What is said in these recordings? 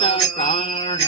चक्रण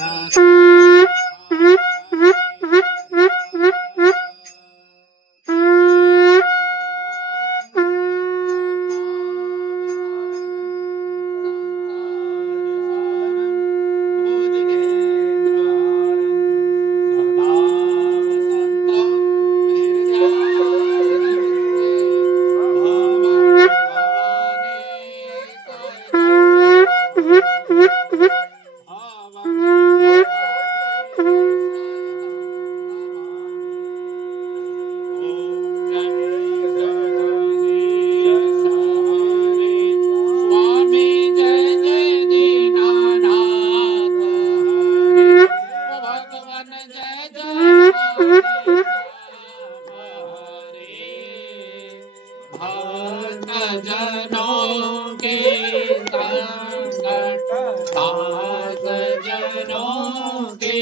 जनों के संकट दास जनों के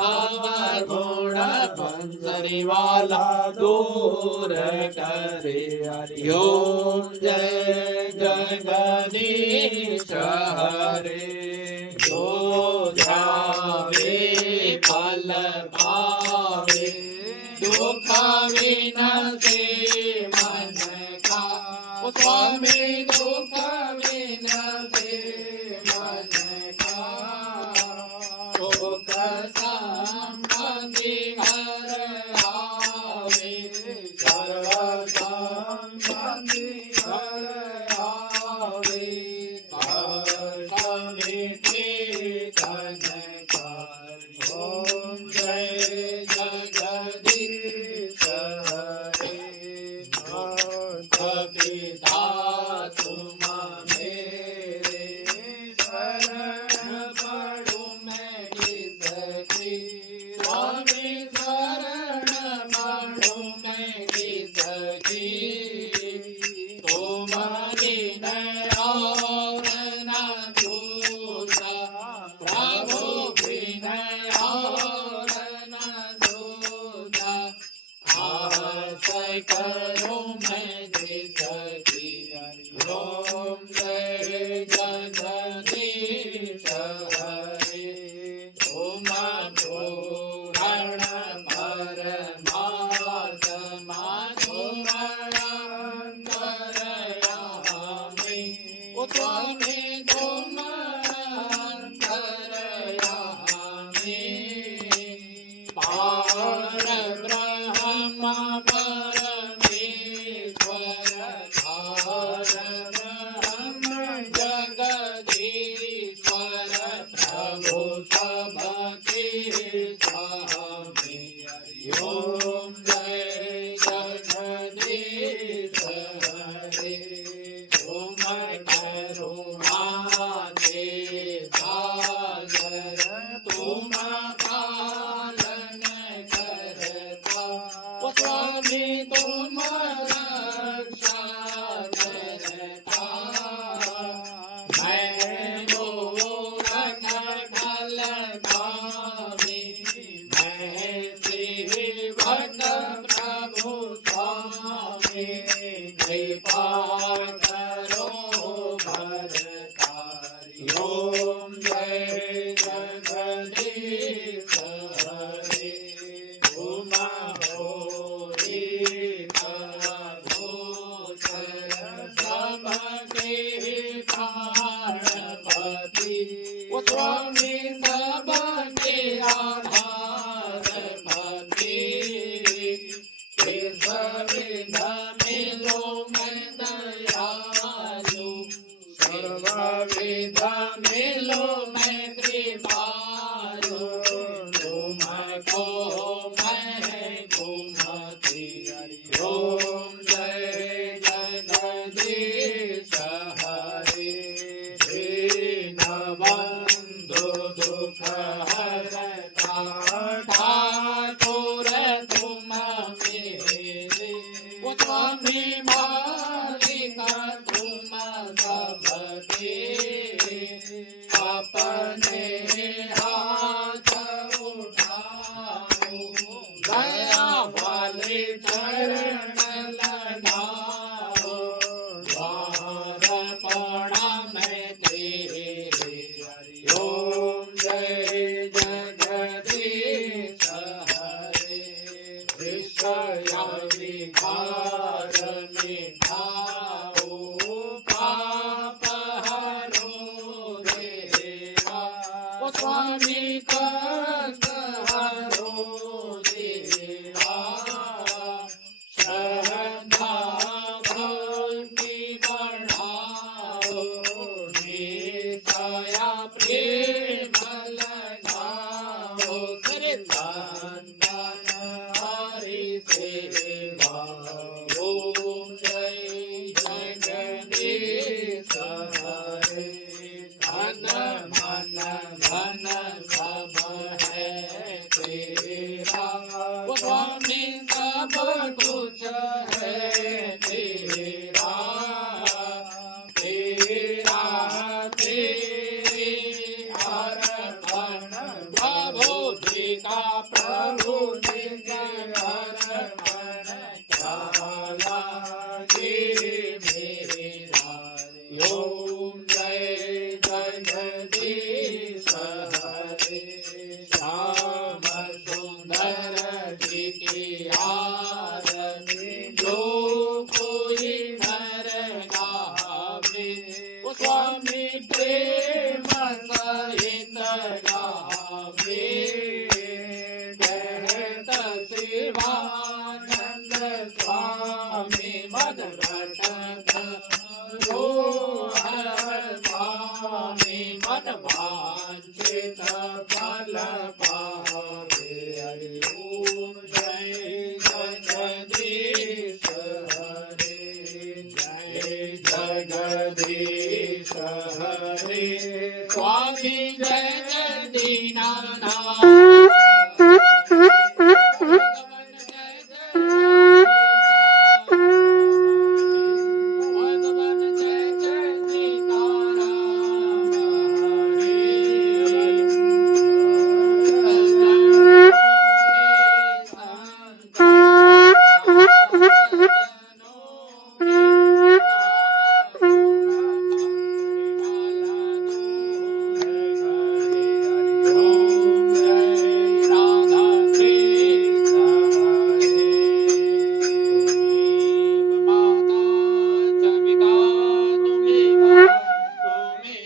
अवगुण बंसरी वाला दूर करे हरि ओम जय जगदीश हरे जो ध्यावे फल पावे दुख विनसे मन का स्वामी दुख विनसे मन का सुख संपत्ति घर आवे सर्व संपत्ति घर आवे कष्ट मिटे तन का ओम जय जगदीश हरे पिता तुम मेरे शरण पड़ूं मैं किसकी स्वामी शरण पड़ूं मैं किसकी तुम्हारी और न दूसरा प्रभु विनय और न दूसरा आश्रय करूं मैं जिसकी ओम जय जगदीश हरे ओम पूरण परमात्मा अंतरयामी ओ स्वामी तुम अंतरयामी पार ब्रह्म परमेश्वर धार ब्रह्म जगदीश्वर प्रभु सबके स्वामी हरि ओम जय जगदीश हरे ओम करुणा के सागर तुम पालन करता ओ स्वामी तुम रक्षा करता मैं मूरख फल भावी मैं सेवक प्रभु स्वामी कृपा करो भरतारी ओम जय जगदीश हरे उमा होरी गोचर सबके प्राणपति ओ स्वामी सबके आधारपति विध मिलो मैं दयालु सर्वविध मिलो मैं कृपालु तुमको मैं घूमती हरि ओम जय जगदीश हरे दीनबंधु दुख हरता ठाकुर तुम मेरे ओ स्वामी मालिक तुम सबके अपने हाथ उठाओ दया वाले चरण लगाओ द्वार पड़ा मैं तेरे हरि ओम स्वामी कष्ट हरो देवा श्रद्धा भक्ति बढ़ाओ नित्या प्रेम लगाओ करे धन धन हरि सेवा ओम जय जगदीश हरे धन मन धन सब है तेरा वो स्वामी सब कुछ है तेरा तेरा तेरी अर्पण भभूति का प्रभु निज अर्पण क्या मेरा ओम जय जगदीश हरे श्याम सुंदर जी की आरती जो कोई नर गावे वो स्वामी प्रेम सहित गावे कहत शिवानंद स्वामी मद भटक स्वामी मन वांछित फल पा